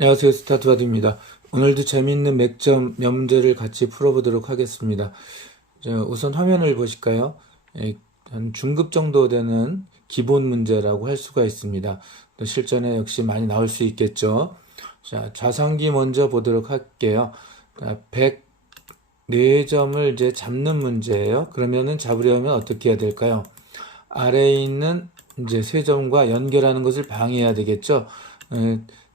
안녕하세요. 스타트바디입니다. 오늘도 재미있는 맥점 문제를 같이 풀어보도록 하겠습니다. 우선 화면을 보실까요? 한 중급 정도 되는 기본 문제라고 할 수가 있습니다. 실전에 역시 많이 나올 수 있겠죠. 자, 좌상기 먼저 보도록 할게요. 104점을 이제 잡는 문제예요. 그러면은 잡으려면 어떻게 해야 될까요? 아래에 있는 이제 세 점과 연결하는 것을 방해해야 되겠죠.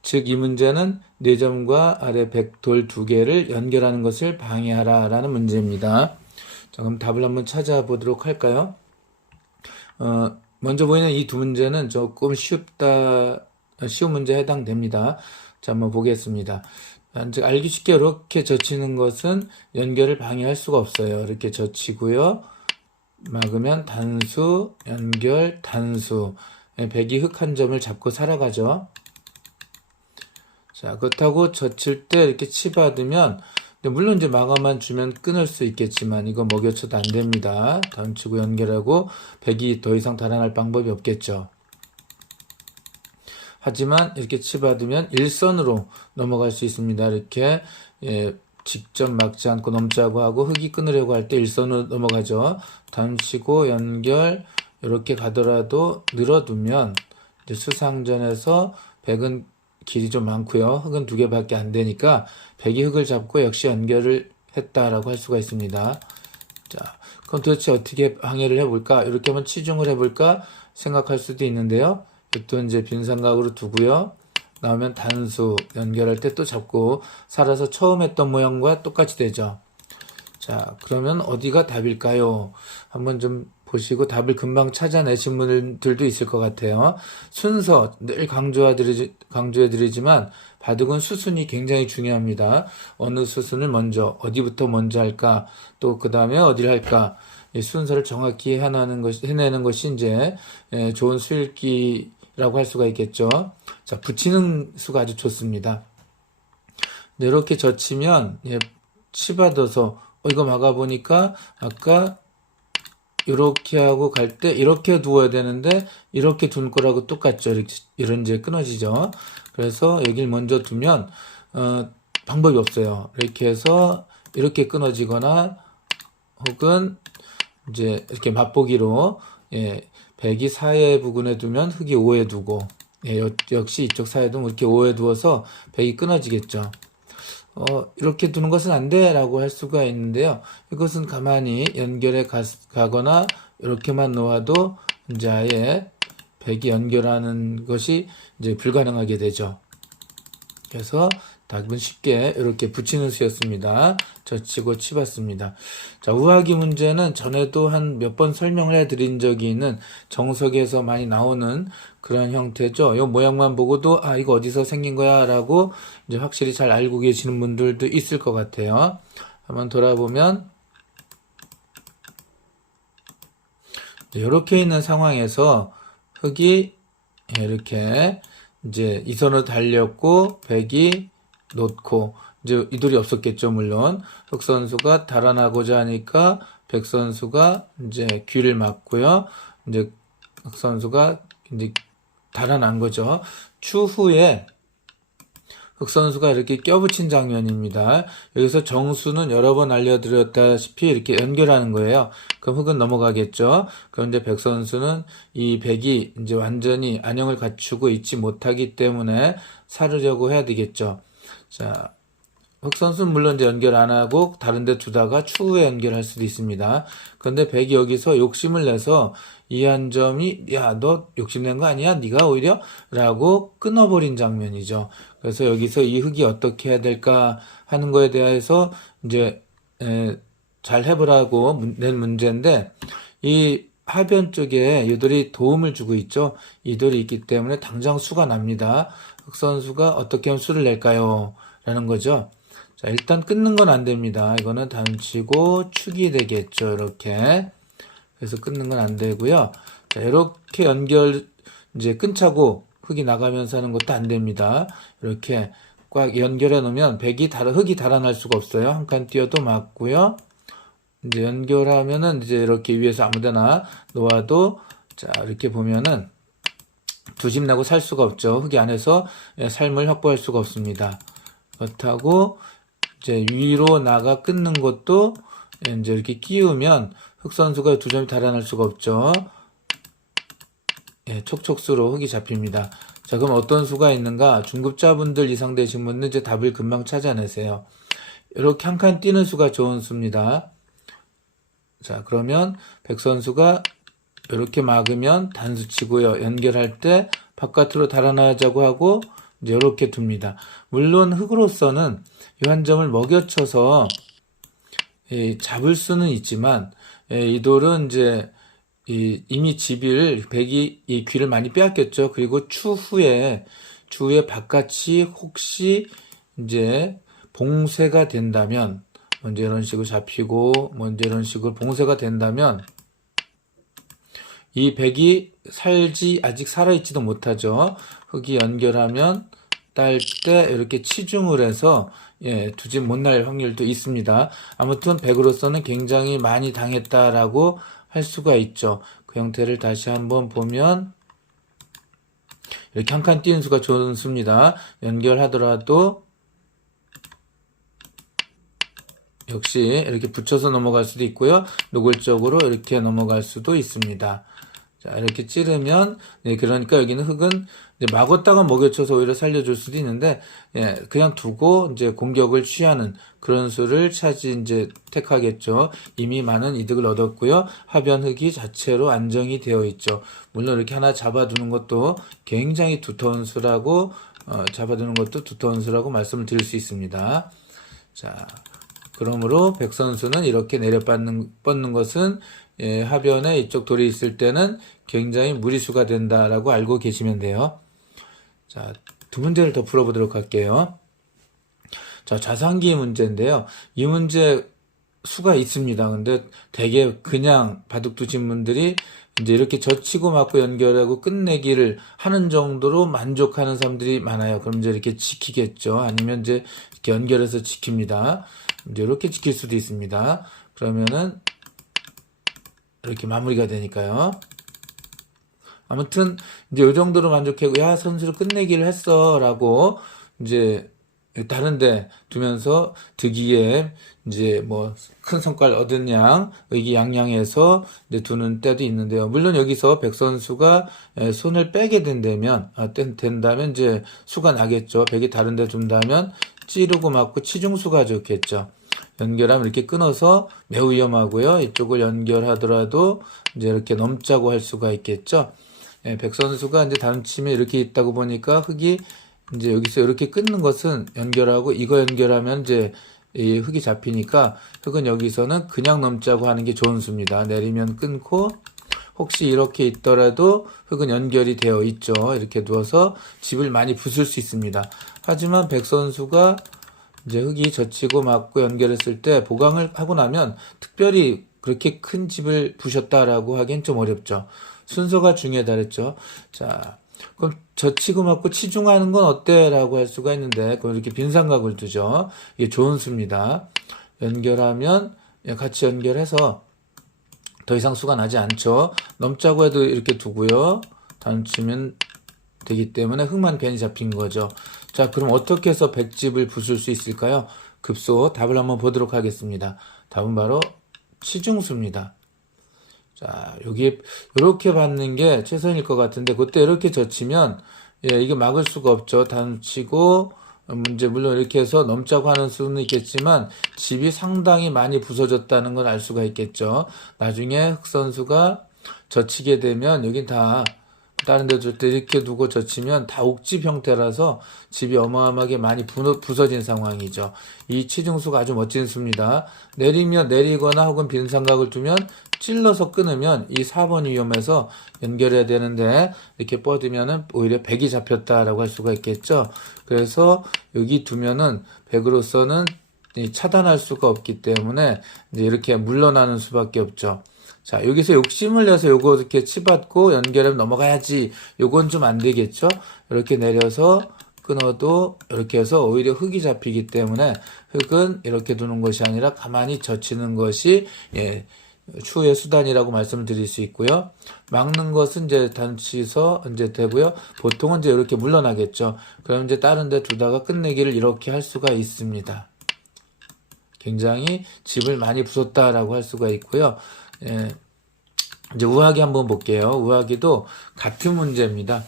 즉, 이 문제는 4점과 아래 백돌 2개를 연결하는 것을 방해하라 라는 문제입니다. 자, 그럼 답을 한번 찾아보도록 할까요? 먼저 보이는 이 두 문제는 조금 쉬운 문제에 해당됩니다. 자, 한번 보겠습니다. 즉, 알기 쉽게 이렇게 젖히는 것은 연결을 방해할 수가 없어요. 이렇게 젖히고요. 막으면 단수, 연결, 단수. 백이 흙 한 점을 잡고 살아가죠. 자, 그렇다고 젖힐 때 이렇게 치받으면, 물론 이제 마감만 주면 끊을 수 있겠지만, 이거 먹여쳐도 안 됩니다. 단치고 연결하고, 백이 더 이상 달아날 방법이 없겠죠. 하지만 이렇게 치받으면 일선으로 넘어갈 수 있습니다. 이렇게, 직접 막지 않고 넘자고 하고, 흙이 끊으려고 할 때 일선으로 넘어가죠. 단치고 연결, 이렇게 가더라도 늘어두면, 이제 수상전에서 백은 길이 좀 많고요. 흙은 2개밖에 안 되니까 백이 흙을 잡고 역시 연결을 했다라고 할 수가 있습니다. 자, 그럼 도대체 어떻게 방해를 해볼까? 이렇게 한번 치중을 해볼까 생각할 수도 있는데요. 또 이제 빈 삼각으로 두고요. 나오면 단수 연결할 때 또 잡고 살아서 처음 했던 모양과 똑같이 되죠. 자, 그러면 어디가 답일까요? 한번 좀 보시고 답을 금방 찾아내신 분들도 있을 것 같아요. 순서 늘 강조해드리지만 바둑은 수순이 굉장히 중요합니다. 어느 수순을 먼저 어디부터 먼저 할까 또 그 다음에 어디를 할까 이 순서를 정확히 해내는 것이 이제 좋은 수읽기라고 할 수가 있겠죠. 자, 붙이는 수가 아주 좋습니다. 이렇게 젖히면 치받아서 이거 막아보니까 아까 이렇게 하고 갈 때 이렇게 두어야 되는데 이렇게 둔 거라고 똑같죠. 이런 이제 끊어지죠. 그래서 여기를 먼저 두면 방법이 없어요. 이렇게 해서 이렇게 끊어지거나 혹은 이제 이렇게 맛보기로 백이 4의 부근에 두면 흙이 5에 두고 역시 이쪽 4에 두면 이렇게 5에 두어서 백이 끊어지겠죠. 이렇게 두는 것은 안 돼 라고 할 수가 있는데요. 이것은 가만히 연결해 가거나 이렇게만 놓아도 이제 아예 백이 연결하는 것이 이제 불가능하게 되죠. 그래서 답은 쉽게 이렇게 붙이는 수였습니다. 젖히고 치봤습니다. 자, 우하기 문제는 전에도 한 몇 번 설명을 해드린 적이 있는 정석에서 많이 나오는 그런 형태죠. 이 모양만 보고도 이거 어디서 생긴 거야 라고 이제 확실히 잘 알고 계시는 분들도 있을 것 같아요. 한번 돌아보면 이렇게 있는 상황에서 흙이 이렇게 이제 이선으로 달렸고 백이 놓고 이제 이돌이 없었겠죠. 물론 흑 선수가 달아나고자 하니까 백 선수가 이제 귀를 막고요. 이제 흑 선수가 이제 달아난 거죠. 추후에 흑 선수가 이렇게 껴붙인 장면입니다. 여기서 정수는 여러 번 알려드렸다시피 이렇게 연결하는 거예요. 그럼 흑은 넘어가겠죠. 그런데 백 선수는 이 백이 이제 완전히 안형을 갖추고 있지 못하기 때문에 사르려고 해야 되겠죠. 자, 흑 선수는 물론 이제 연결 안 하고 다른 데 두다가 추후에 연결할 수도 있습니다. 그런데 백이 여기서 욕심을 내서 이 한 점이 너 욕심낸 거 아니야? 네가 오히려? 라고 끊어버린 장면이죠. 그래서 여기서 이 흑이 어떻게 해야 될까 하는 거에 대해서 이제 잘 해보라고 낸 문제인데 이 하변 쪽에 이돌이 도움을 주고 있죠. 이 돌이 있기 때문에 당장 수가 납니다. 흑 선수가 어떻게 하면 수를 낼까요? 라는 거죠. 자, 일단 끊는 건 안 됩니다. 이거는 단치고 축이 되겠죠. 이렇게. 그래서 끊는 건 안 되고요. 자, 이렇게 이제 끊자고 흙이 나가면서 하는 것도 안 됩니다. 이렇게 꽉 연결해 놓으면 흙이 달아날 수가 없어요. 한 칸 띄어도 맞고요. 이제 연결하면은 이제 이렇게 위에서 아무데나 놓아도 자, 이렇게 보면은 두 집 내고 살 수가 없죠. 흙이 안에서 삶을 확보할 수가 없습니다. 그렇다고 이제 위로 나가 끊는 것도 이제 이렇게 끼우면 흙 선수가 두 점이 달아날 수가 없죠. 촉촉수로 흙이 잡힙니다. 자, 그럼 어떤 수가 있는가? 중급자분들 이상 되신 분은 이제 답을 금방 찾아내세요. 이렇게 한 칸 띄는 수가 좋은 수입니다. 자, 그러면 백 선수가 이렇게 막으면 단수 치고요. 연결할 때 바깥으로 달아나자고 하고 이제 이렇게 둡니다. 물론 흙으로서는 이 한 점을 먹여쳐서 잡을 수는 있지만 이 돌은 이제 이미 백이 이 귀를 많이 빼앗겼죠. 그리고 추후에 바깥이 혹시 이제 봉쇄가 된다면 먼저 이런 식으로 잡히고 먼저 이런 식으로 봉쇄가 된다면 이 백이 아직 살아있지도 못하죠. 흙이 연결하면 딸 때 이렇게 치중을 해서 두 집 못 날 확률도 있습니다. 아무튼 백으로서는 굉장히 많이 당했다라고 할 수가 있죠. 그 형태를 다시 한번 보면 이렇게 한 칸 띄는 수가 좋습니다. 연결하더라도 역시 이렇게 붙여서 넘어갈 수도 있고요. 노골적으로 이렇게 넘어갈 수도 있습니다. 자, 이렇게 찌르면, 그러니까 여기는 흙은 이제 막았다가 먹여쳐서 오히려 살려줄 수도 있는데, 그냥 두고 이제 공격을 취하는 그런 수를 이제 택하겠죠. 이미 많은 이득을 얻었고요. 하변 흙이 자체로 안정이 되어 있죠. 물론 이렇게 하나 잡아두는 것도 굉장히 두터운 수라고, 말씀을 드릴 수 있습니다. 자, 그러므로 백 선수는 이렇게 뻗는 것은 하변에 이쪽 돌이 있을 때는 굉장히 무리수가 된다라고 알고 계시면 돼요. 자, 두 문제를 더 풀어보도록 할게요. 자, 자산기 문제인데요. 이 문제 수가 있습니다. 근데 되게 그냥 바둑 두신 분들이 이제 이렇게 젖히고 맞고 연결하고 끝내기를 하는 정도로 만족하는 사람들이 많아요. 그럼 이제 이렇게 지키겠죠. 아니면 이제 이렇게 연결해서 지킵니다. 이제 이렇게 지킬 수도 있습니다. 그러면은 이렇게 마무리가 되니까요. 아무튼 이제 이 정도로 만족하고 야 선수를 끝내기를 했어라고 이제 다른데 두면서 득이에 이제 뭐 큰 성과를 얻은 양 의기양양해서 이제 두는 때도 있는데요. 물론 여기서 백 선수가 손을 빼게 된다면 이제 수가 나겠죠. 백이 다른데 둔다면 찌르고 맞고 치중수가 좋겠죠. 연결하면 이렇게 끊어서 매우 위험하고요. 이쪽을 연결하더라도 이제 이렇게 넘자고 할 수가 있겠죠. 백 선수가 이제 다른 침에 이렇게 있다고 보니까 흙이 이제 여기서 이렇게 끊는 것은 연결하고 이거 연결하면 이제 이 흙이 잡히니까 흙은 여기서는 그냥 넘자고 하는 게 좋은 수입니다. 내리면 끊고 혹시 이렇게 있더라도 흙은 연결이 되어 있죠. 이렇게 두어서 집을 많이 부술 수 있습니다. 하지만 백 선수가 이제 흙이 젖히고 맞고 연결했을 때 보강을 하고 나면 특별히 그렇게 큰 집을 부셨다라고 하기엔 좀 어렵죠. 순서가 중요하다 그랬죠. 자, 그럼 젖히고 맞고 치중하는 건 어때? 라고 할 수가 있는데 그럼 이렇게 빈삼각을 두죠. 이게 좋은 수입니다. 연결하면 같이 연결해서 더 이상 수가 나지 않죠. 넘자고 해도 이렇게 두고요. 단치면 되기 때문에 흙만 괜히 잡힌 거죠. 자, 그럼 어떻게 해서 백집을 부술 수 있을까요? 급소 답을 한번 보도록 하겠습니다. 답은 바로 치중수입니다. 자, 여기 이렇게 받는 게 최선일 것 같은데 그때 이렇게 젖히면 이게 막을 수가 없죠. 단치고 문제 물론 이렇게 해서 넘자고 하는 수는 있겠지만 집이 상당히 많이 부서졌다는 걸 알 수가 있겠죠. 나중에 흙 선수가 젖히게 되면 여긴 다 다른 데 둘 때 이렇게 두고 젖히면 다 옥집 형태라서 집이 어마어마하게 많이 부서진 상황이죠. 이 치중수가 아주 멋진 수입니다. 내리거나 혹은 빈삼각을 두면 찔러서 끊으면 이 4번이 위험해서 연결해야 되는데 이렇게 뻗으면은 오히려 백이 잡혔다라고 할 수가 있겠죠. 그래서 여기 두면은 백으로서는 차단할 수가 없기 때문에 이제 이렇게 물러나는 수밖에 없죠. 자, 여기서 욕심을 내서 요거 이렇게 치받고 연결하면 넘어가야지. 요건 좀 안 되겠죠? 이렇게 내려서 끊어도 이렇게 해서 오히려 흙이 잡히기 때문에 흙은 이렇게 두는 것이 아니라 가만히 젖히는 것이 추후의 수단이라고 말씀드릴 수 있고요. 막는 것은 이제 단치서 이제 되고요. 보통은 이제 이렇게 물러나겠죠. 그럼 이제 다른 데 두다가 끝내기를 이렇게 할 수가 있습니다. 굉장히 집을 많이 부쉈다라고 할 수가 있고요. 예, 이제 우하기 한번 볼게요. 우하기도 같은 문제입니다.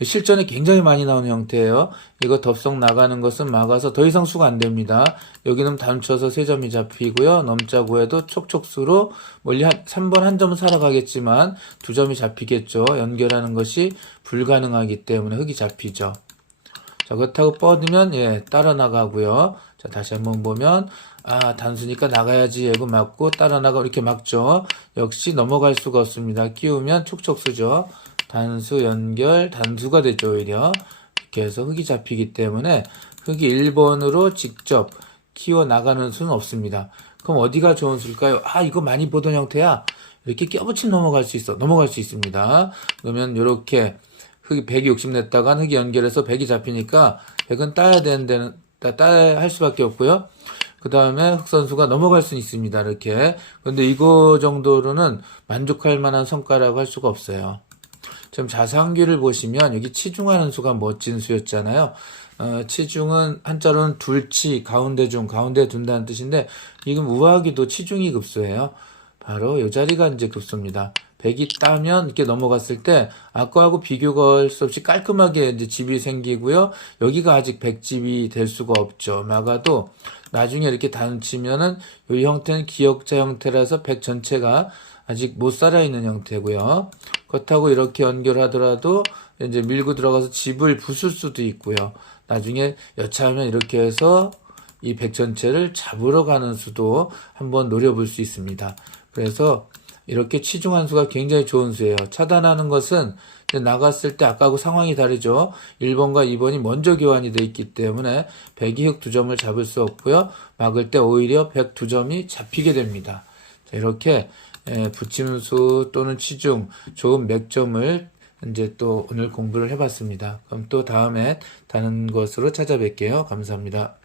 실전에 굉장히 많이 나오는 형태예요. 이거 덥석 나가는 것은 막아서 더 이상 수가 안 됩니다. 여기는 단쳐서 3점이 잡히고요. 넘자고 해도 촉촉수로 멀리 3번 한 점은 살아가겠지만 2점이 잡히겠죠. 연결하는 것이 불가능하기 때문에 흙이 잡히죠. 자, 그렇다고 뻗으면 예, 따라 나가고요. 자, 다시 한번 보면 단수니까 나가야지 하고 막고 따라 나가 이렇게 막죠. 역시 넘어갈 수가 없습니다. 끼우면 촉촉수죠. 단수 연결 단수가 되죠. 오히려 이렇게 해서 흙이 잡히기 때문에 흙이 1번으로 직접 키워 나가는 수는 없습니다. 그럼 어디가 좋은 수일까요? 이거 많이 보던 형태야. 이렇게 껴붙임 넘어갈 수 있습니다. 그러면 이렇게 흙이 100이 욕심냈다간 흙이 연결해서 100이 잡히니까 100은 따야 되는 데는 따야 할 수밖에 없고요. 그 다음에 흙 선수가 넘어갈 수는 있습니다. 이렇게. 근데 이거 정도로는 만족할 만한 성과라고 할 수가 없어요. 지금 자상규를 보시면 여기 치중하는 수가 멋진 수였잖아요. 치중은 한자로는 둘치, 가운데 중, 가운데 둔다는 뜻인데 지금 우하기도 치중이 급수예요. 바로 이 자리가 이제 급수입니다. 100이 따면 이렇게 넘어갔을 때 아까하고 비교가 할 수 없이 깔끔하게 이제 집이 생기고요. 여기가 아직 100집이 될 수가 없죠. 막아도 나중에 이렇게 단치면은 이 형태는 기역자 형태라서 100 전체가 아직 못 살아있는 형태고요. 그렇다고 이렇게 연결하더라도 이제 밀고 들어가서 집을 부술 수도 있고요. 나중에 여차하면 이렇게 해서 이 100 전체를 잡으러 가는 수도 한번 노려볼 수 있습니다. 그래서 이렇게 치중한 수가 굉장히 좋은 수예요. 차단하는 것은 나갔을 때 아까하고 상황이 다르죠. 1번과 2번이 먼저 교환이 되어 있기 때문에 100이 흙 2점을 잡을 수 없고요. 막을 때 오히려 100 2점이 잡히게 됩니다. 자, 이렇게 붙임수 또는 치중 좋은 맥점을 이제 또 오늘 공부를 해봤습니다. 그럼 또 다음에 다른 것으로 찾아뵐게요. 감사합니다.